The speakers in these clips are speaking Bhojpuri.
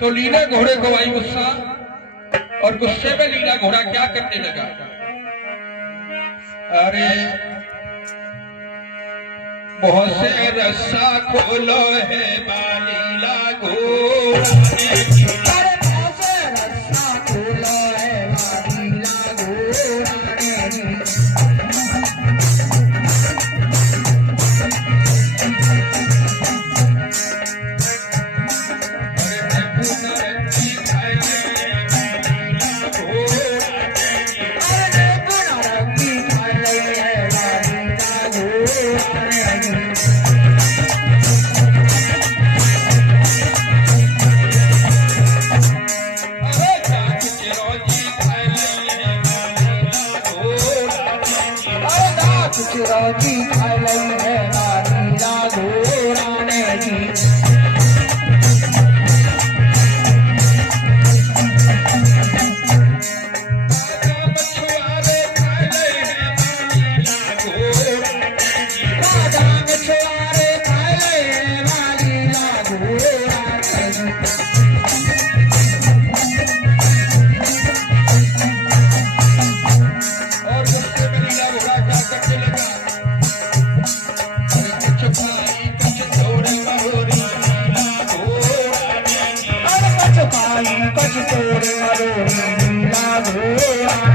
तो लीला घोड़े को आई गुस्सा और गुस्से में लीला घोड़ा क्या करने लगा। अरे बहुत से रस्सा खोलो है लीला घोड़ा ने, अरे बहुत से रस्सा खोलो है लीला घोड़ा ने। चिरौटी खा लई है लीला घोड़ा ने जी। कछ तोड़े मरोड़ी लीला घोड़ा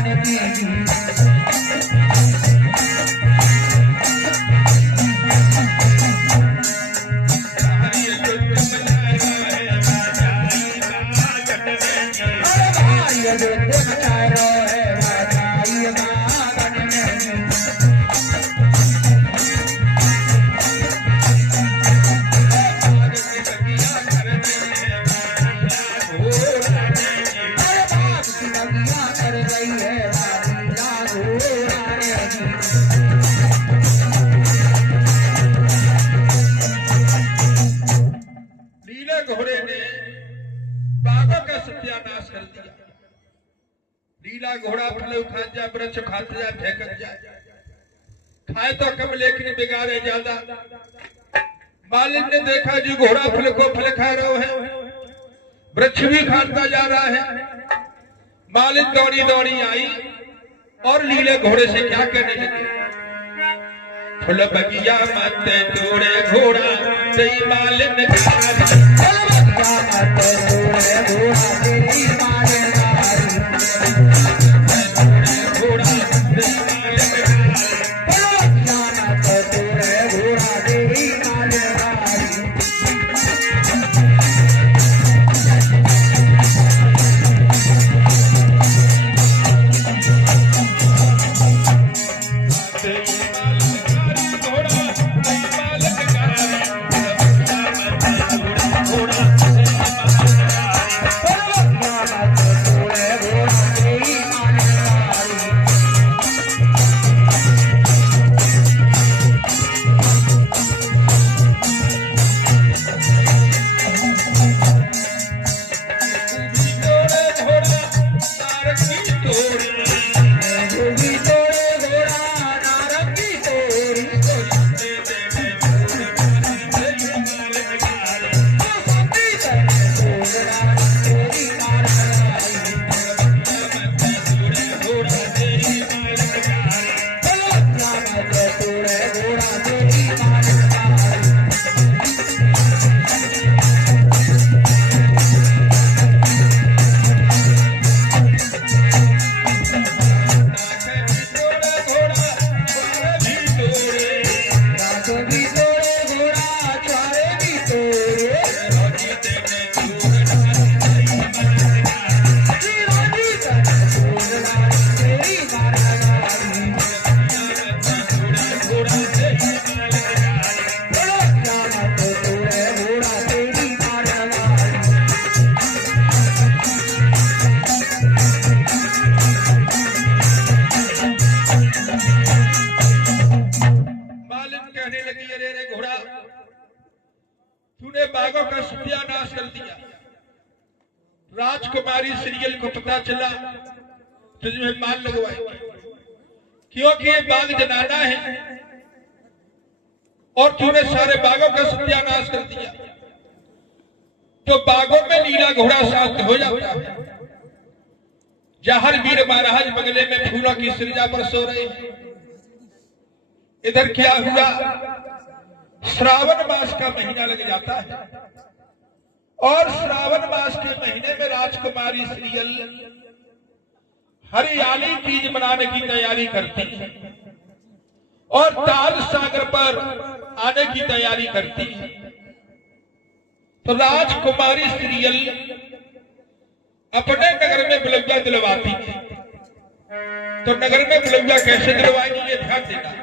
ने जी। सत्यानाश कर दिया। लीला घोड़ा फल उठा जाए, वृक्ष खाते जाए, फेंकत जाए, खाए तो कम लेकिन बिगाड़े ज्यादा। मालिक ने देखा जी घोड़ा फल को फल खा रहा है, वृक्ष भी खाता जा रहा है। मालिक दौड़ी दौड़ी आई और लीले घोड़े से क्या कहने लगे, फुल बगिया मत तोड़े घोड़ा तेरी मालिक ने कहने लगी, अरे रे घोड़ा, तूने बाघों का सत्यानाश कर दिया। राजकुमारी सीरियल को पता चला, तुझमें माल लगवाएगी, क्योंकि ये बाघ जनाना है और तूने सारे बाघों का सत्यानाश कर दिया। तो बाघों में नीला घोड़ा शांत हो जाता है। जहर वीर महाराज बगले में फूलों की सरिया पर सो रहे हैं। इधर क्या हुआ, श्रावण मास का महीना लग जाता है और श्रावण मास के महीने में राजकुमारी सीरियल हरियाली तीज मनाने की तैयारी करती है और ताल सागर पर आने की तैयारी करती है। तो राजकुमारी सीरियल अपने नगर में बुलौजा दिलवाती है। तो नगर में बुलौजा कैसे दिलवाएंगी, ये ध्यान देना।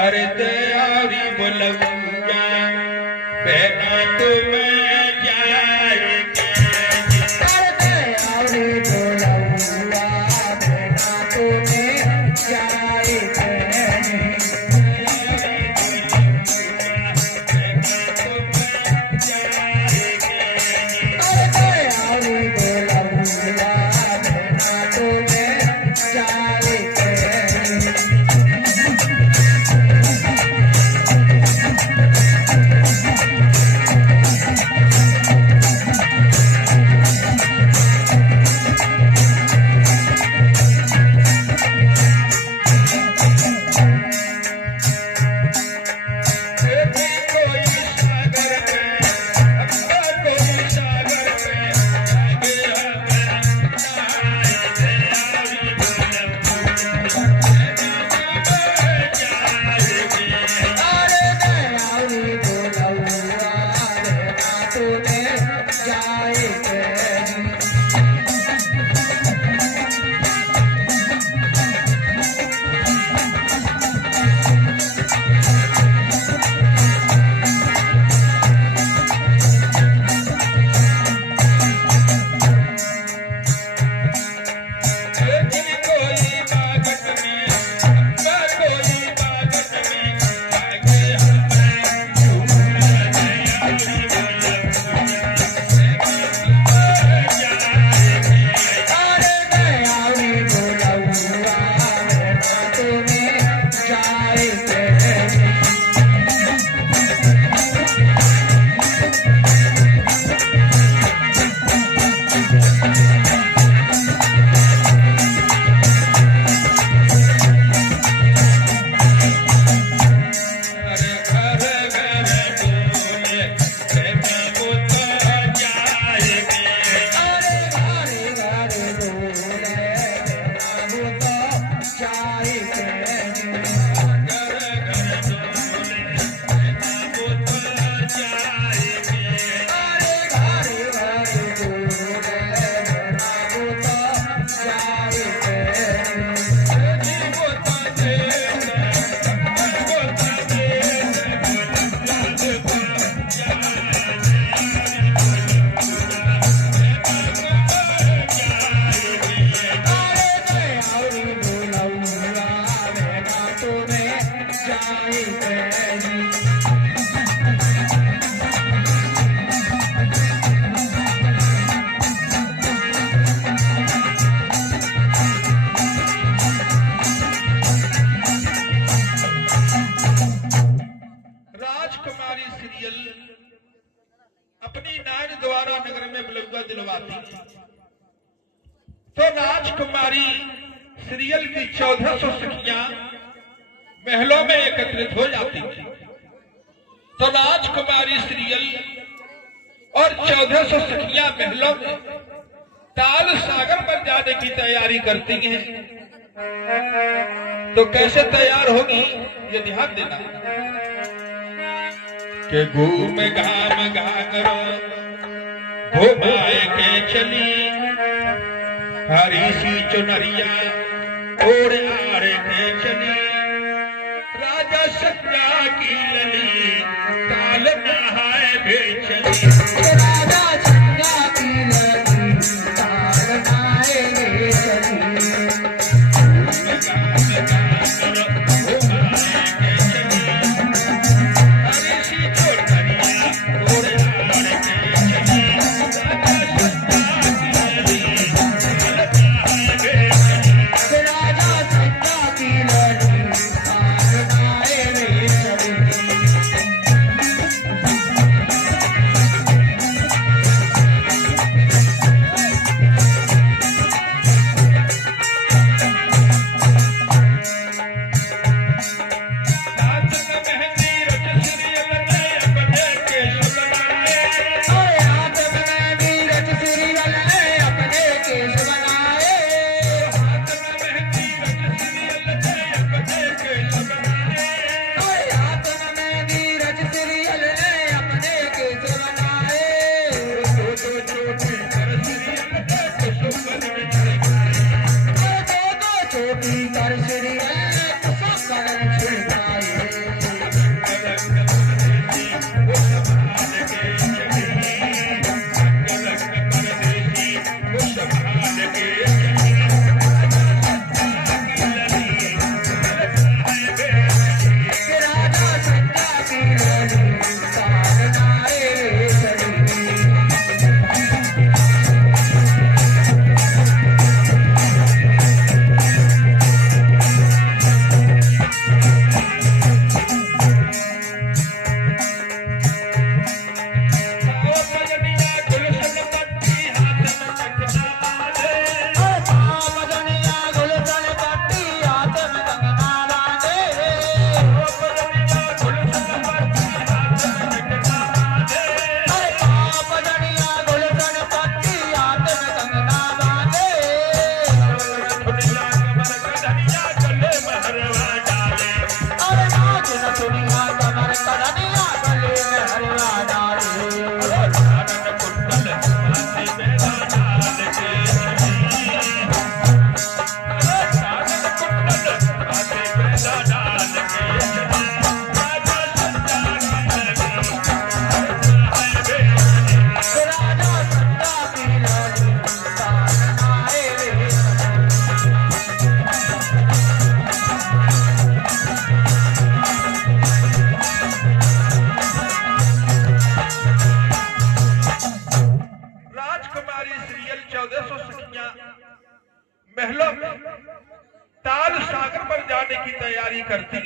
अरे तैयारी बुलौजा बहना तुम्हें जाएंगे, अरे तैयारी बुलौजा बहना तुम्हें जाएंगे, अपनी नान द्वारा नगर में बुलौजा दिलवाती थी। तो राजकुमारी सीरियल की 1400 सखियां महलों में एकत्रित हो जाती थी। तो राजकुमारी सीरियल और 1400 सखियां महलों में ताल सागर पर जाने की तैयारी करती हैं। तो कैसे तैयार होगी ये ध्यान देना कि घूम घाम घाघरो घुमाए के चली, हरी सी चुनरिया ओढ़ आड़ के चली, राजा संज्ञा की लली ताल नहाए बेचली, राजा संज्ञा की लली ताल नहाए बेचली, घूम घाम घाघरो घुमाए के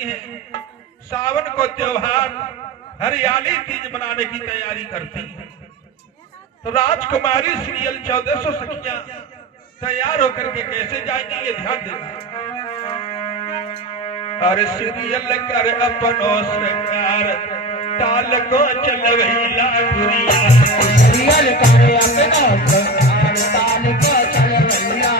हैं। सावन को त्योहार हरियाली तीज मनाने की तैयारी करती हैं। तो राजकुमारी सीरियल 1400 सखियां तैयार होकर के कैसे जाएंगी, ये ध्यान देना। अरे सीरियल कर अपनो श्रृंगार, ताल को चलवैला गुरिया। सीरियल कर अपनो श्रृंगार, ताल को चलवैला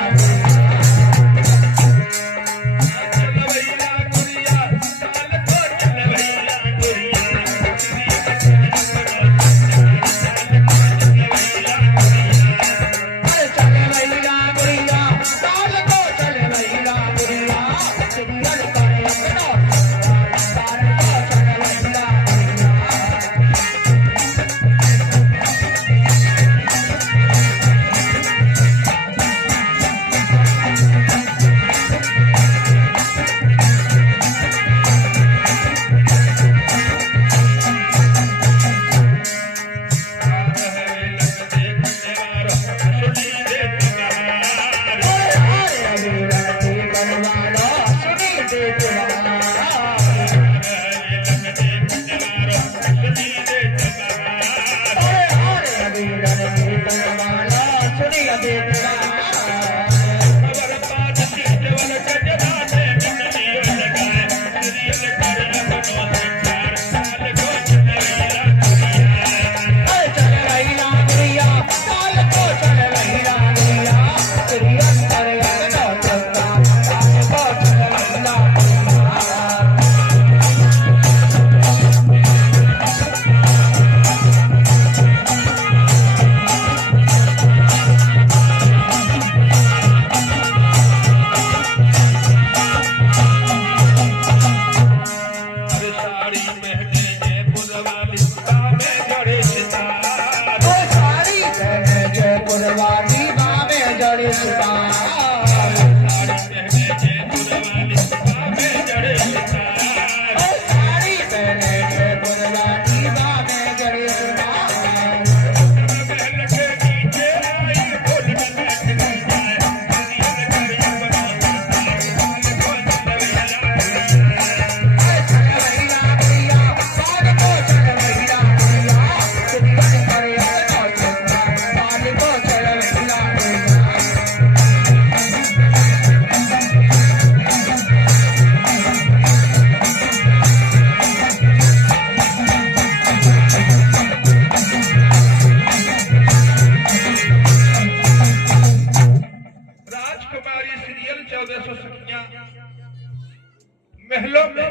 महलों में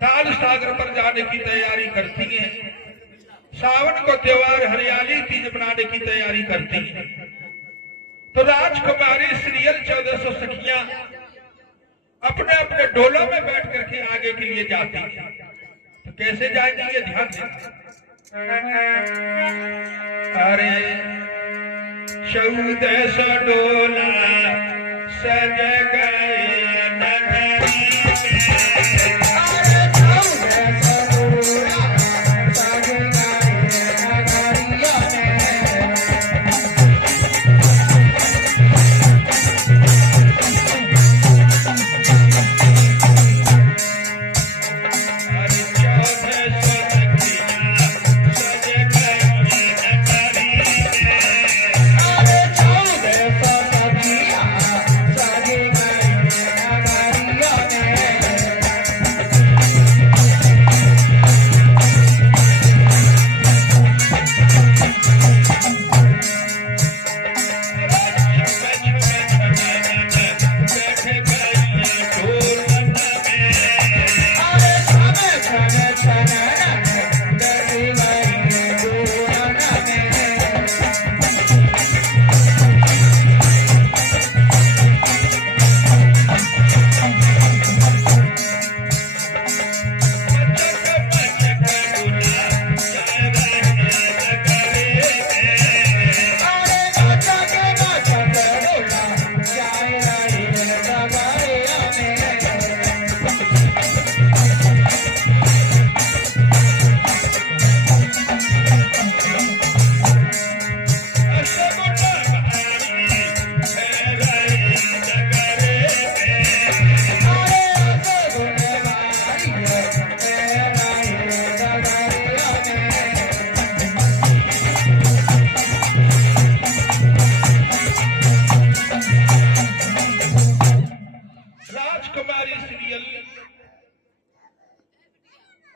ताल सागर पर जाने की तैयारी करती हैं। सावन को त्योहार हरियाली तीज मनाने की तैयारी करती हैं। तो राजकुमारी सीरियल 1400 सखियां अपने अपने डोलों में बैठ करके आगे के लिए जाती हैं। तो कैसे जाएंगे, ये ध्यान देना। अरे 1400 डोला सज गए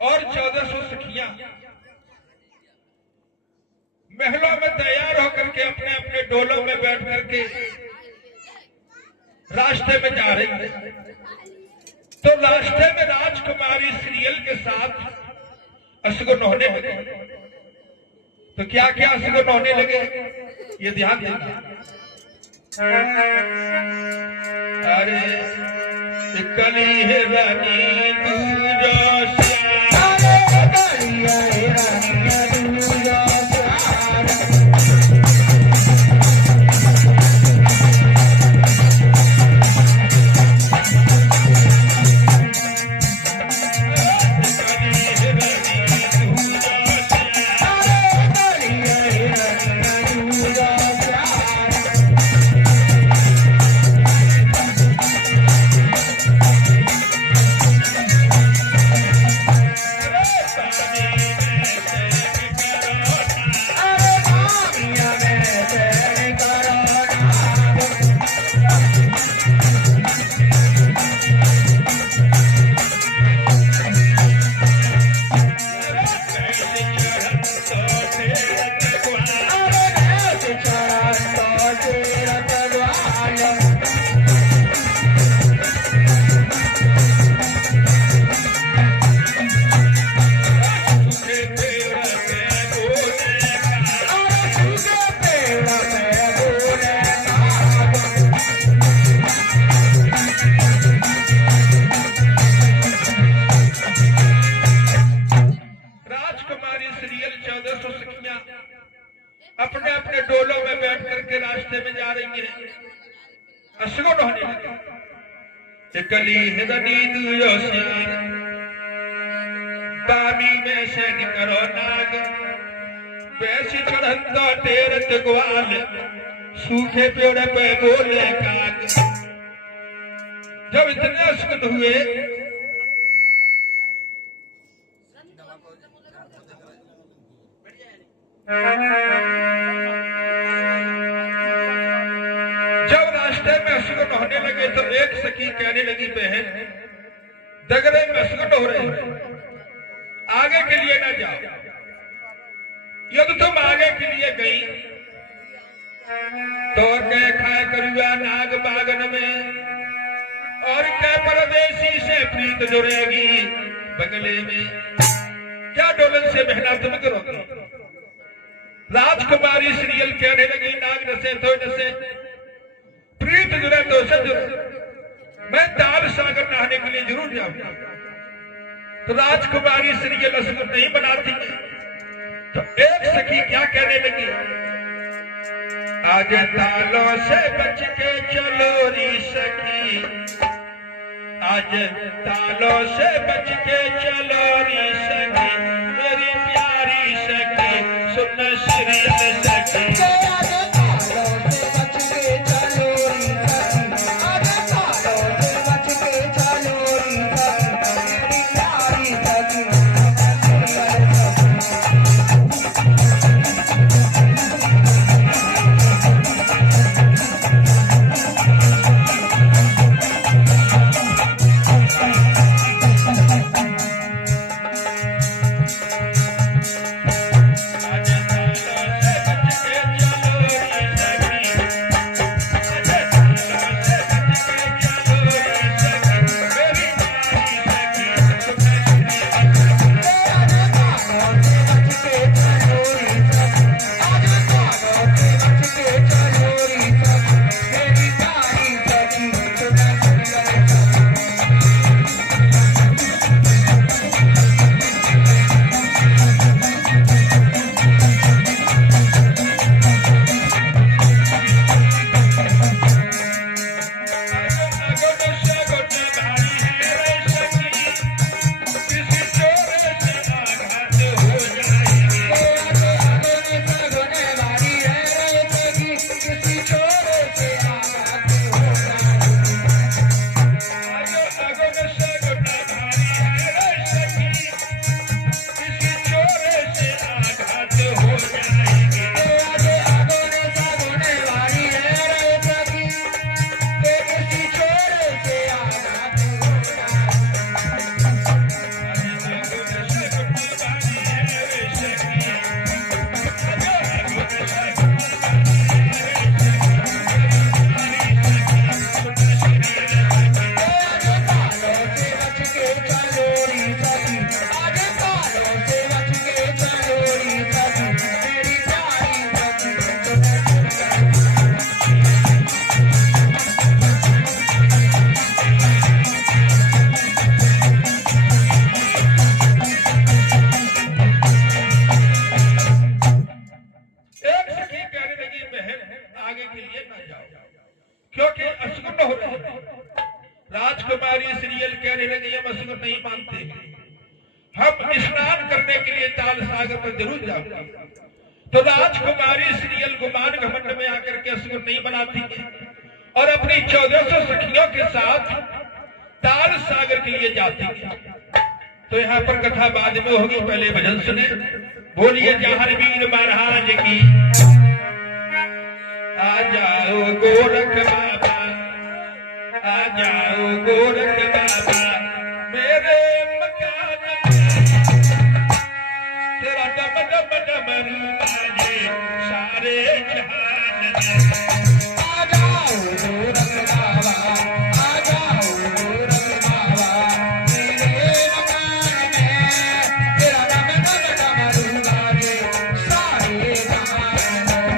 और 1400 सखियां महलों में तैयार होकर के अपने अपने डोलों में बैठ करके रास्ते में जा रही है। तो रास्ते में राजकुमारी सीरियल के साथ असगुन होने लगे। तो क्या क्या असगुन होने लगे ये ध्यान देना। अरे कली है रानी दूजा श्याम, कलिया है रानी दूजा श्याम, अपने अपने डोलों में बैठ करके रास्ते में जा रही है। असगुन होने लगे। कली है दूजा श्याम, बामी में से करो नाग, बैसी चढ़ंता टेरत ग्वाल, सूखे पेड़ पे बोले काग। जब इतने असगुन हुए जब रास्ते में असगुन होने लगे तो एक सखी कहने लगी, बहन दगरे में असगुन हो रहे हैं, आगे के लिए ना जाओ। यदि तुम आगे के लिए गई तो कह खाए करुआ नाग बागन में, और कह परदेसी से प्रीत जुड़ेगी बगले में। क्या डोलन से बहना तुम करोगे? राजकुमारी सीरियल कहने लगी, नाग नसे तो नसे, प्रीत जुड़े तो से जुड़े, मैं ताल सागर नहाने के लिए जरूर जाऊंगा। तो राजकुमारी सीरियल असगुन नहीं बनाती। तो एक सखी क्या कहने लगी, आज तालों से बच के चलो री सखी, आज तालों से बच के चलो री सखी, मेरी प्यारी सखी सुन सीरियल सखी। हम स्नान करने के लिए ताल सागर पर जरूर जाऊंगा। तो राजकुमारी श्रीयल गुमान घमंड में आकर के असुर नहीं बनाती और अपनी 1400 सखियों के साथ ताल सागर के लिए जाती है। तो यहाँ पर कथा बाद में होगी, पहले भजन सुने। बोलिए जहर वीर महाराज की। आ जाओ गोरख बाबा, आ जाओ गोरख बाबा मेरे मकान में, तेरा डम डम डमरू बाजे सारे जहान में। आ जाओ गोरख बाबा, आ जाओ गोरख बाबा मेरे मकान में, तेरा डम डम डमरू बाजे सारे जहान में।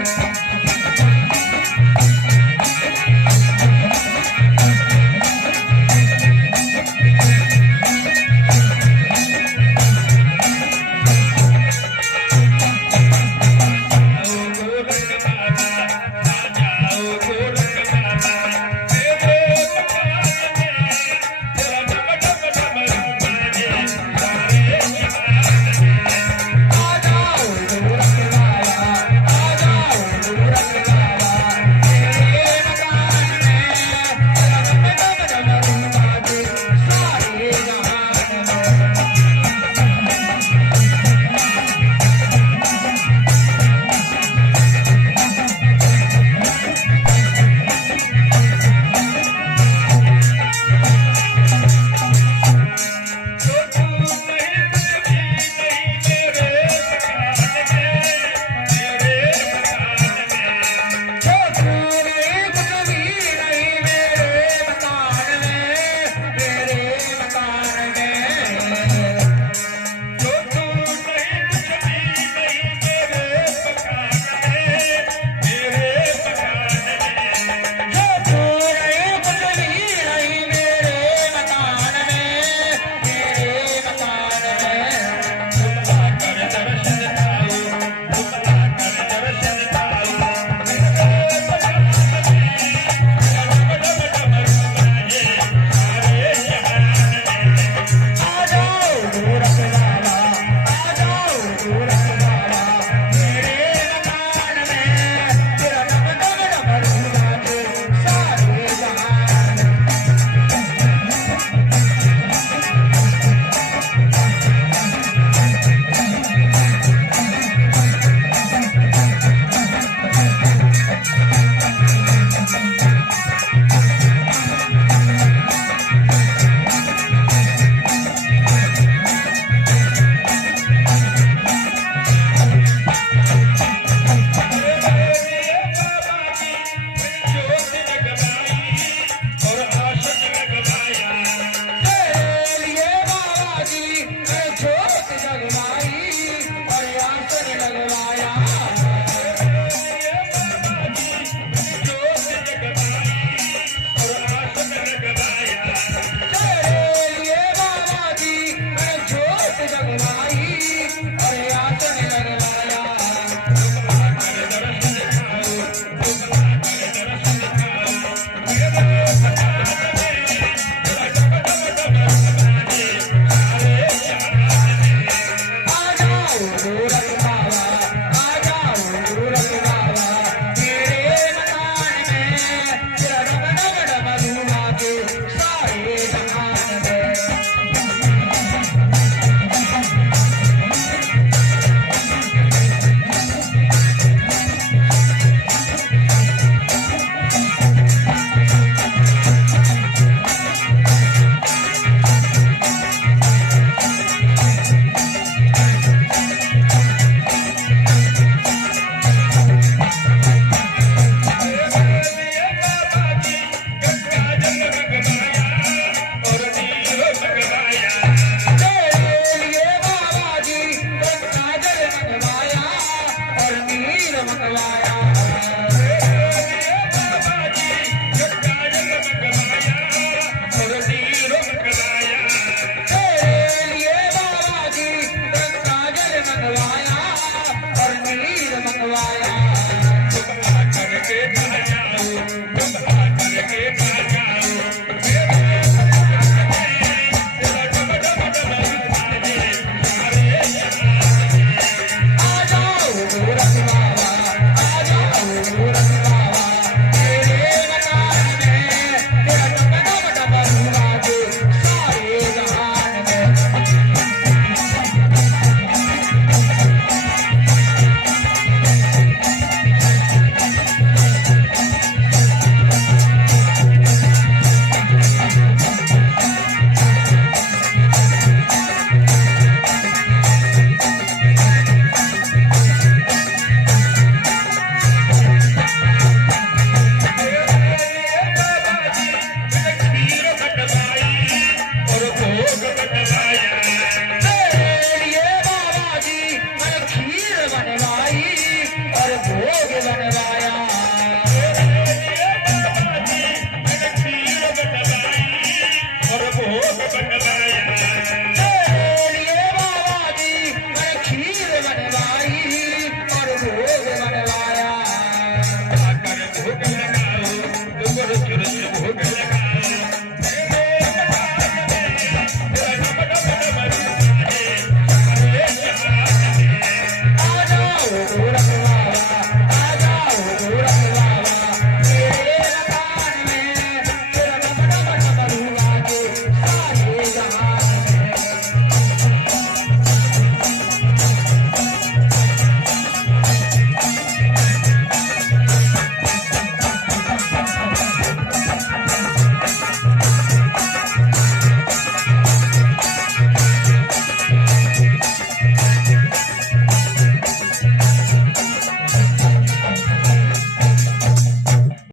जगवाई